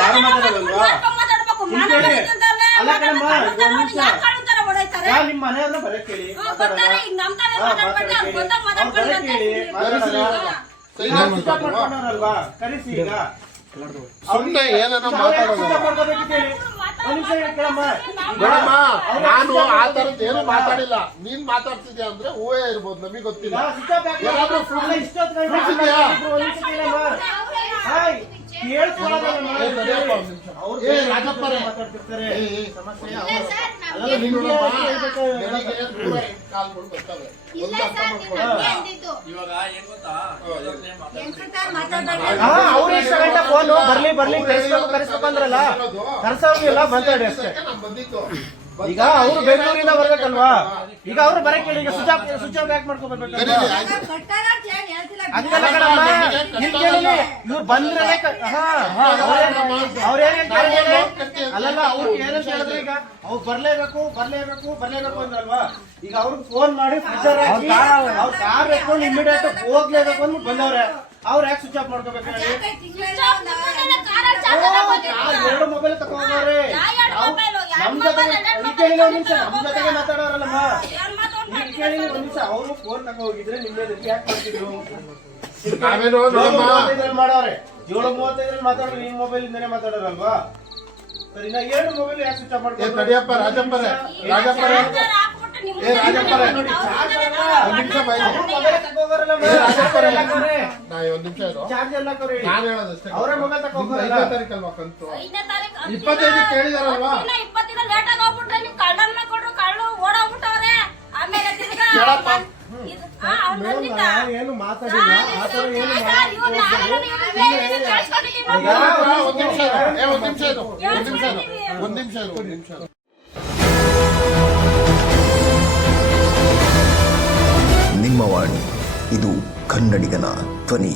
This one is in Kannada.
ಯಾರು ಮಾತಾಡೋದಲ್ವಾ? ಅಲ್ಲ ಕಣಮ್ಮ, ನಿಮ್ಮ ಮನೆ ಹತ್ರ ಬರಕ್ ಹೇಳಿ, ಮಾತಾಡೋದಲ್ವಾ? ಕರೆಸಿ ಈಗ ಸುಮ್ಮನೆ ಏನನ್ನ ಮಾತಾಡೋದು ನಾನು ಆ ತರದ್ ಏನು ಮಾತಾಡಿಲ್ಲ. ನೀನ್ ಮಾತಾಡ್ತಿದ್ಯಾ ಅಂದ್ರೆ ಊಹೆ ಇರ್ಬೋದು, ನಮಗ್ ಗೊತ್ತಿಲ್ಲ. ಏನಾದ್ರೂ ರಾಜಪ್ಪರೇ ಕಾಲ್ಗಳು ಬರ್ತವೆ. ಅವ್ರು ಇಷ್ಟ ಗಂಟೆ ಫೋನು ಬರ್ಲಿ ಬರ್ಲಿ ಕರೆಸ್ಬೇಕು ಅಂದ್ರಲ್ಲ, ಕರ್ಸೋಗಿಲ್ಲ ಮಾತಾಡಿ ಅಷ್ಟೇ. ಈಗ ಅವ್ರು ಬೆಂಗಳೂರಿಂದ ಬರ್ಬೇಕಲ್ವಾ? ಈಗ ಅವ್ರು ಬರಕ್ ಹೇಳಿ, ಈಗ ಸ್ವಿಚ್ ಆಫ್ ಬ್ಯಾಕ್ ಮಾಡ್ಕೋಬೇಕು. ಹಂಗಲ್ಲ ಕಣಮ್ಮ, ಇವ್ರು ಬಂದ್ರೆ ಅವ್ರೇನ್ ಅಲ್ಲಲ್ಲ, ಅವ್ರು ಏನಂತ ಹೇಳಿದ್ರೆ ಈಗ ಅವ್ರು ಬರ್ಲೇಬೇಕು ಅಂದ್ರಲ್ವಾ? ಈಗ ಅವ್ರಿಗೆ ಫೋನ್ ಮಾಡಿ ಪ್ರೆಷರ್ ಹಾಕಿ ಅವ್ರ ಕಾರ್ ಎತ್ಕೊಂಡು ಇಮಿಡಿಯೇಟ್ ಹೋಗ್ಲೇಬೇಕು ಅಂದ್ಬಿಟ್ಟು ಬಂದವ್ರೆ. ಅವ್ರು ಯಾಕೆ ಸ್ವಿಚ್ ಆಫ್ ಮಾಡ್ಕೋಬೇಕು ಹೇಳಿ? ಎರಡು ಮೊಬೈಲ್ ತಗೊಂಡ್ರೆ ನಮ್ ಜೊತೆಗೆ ಮಾತಾಡೋರಲ್ಲಮ್ಮ. ಈಗ ಕೇಳಿ ಒಂದ್ ನಿಮಿಷ, ಅವ್ರು ಫೋನ್ ತಗೋ ಹೋಗಿದ್ರೆ ನಿಮ್ಗೆ ಯಾಕೆ ಮಾಡ್ತಿದ್ರು? ಮಾಡೋರೆ 7:35 ಮಾತಾಡೋರು, ನಿಮ್ ಮೊಬೈಲ್ ಇಂದಾನೆ ಮಾತಾಡೋರಲ್ವಾ? ಸರಿ, ನಾ 2 ಮೊಬೈಲ್ ಯಾಕೆ ಸ್ವಿಚ್ ಆಫ್ ಮಾಡ್ಕೊಂಡು? ರಾಜಪ್ಪರೇ ಚಾರ್ಜ್ ಎಲ್ಲ ನಾನು ಹೇಳೋದಷ್ಟೇ. ಅವರೇ ಮೊಬೈಲ್ ತಗೊಂಡ್ರಲ್ಲ, 5 ತಾರೀಕಲ್ವಾ ಕಂತು? 25 ಕೇಳಿದಾರಲ್ವಾ? ಏನು ಮಾತಾಡಿಲ್ಲ, ಆತರ ಏನು ಒಂದ್ ನಿಮಿಷ ನಿಮ್ಮ ವಾಣಿ, ಇದು ಕನ್ನಡಿಗನ ಧ್ವನಿ.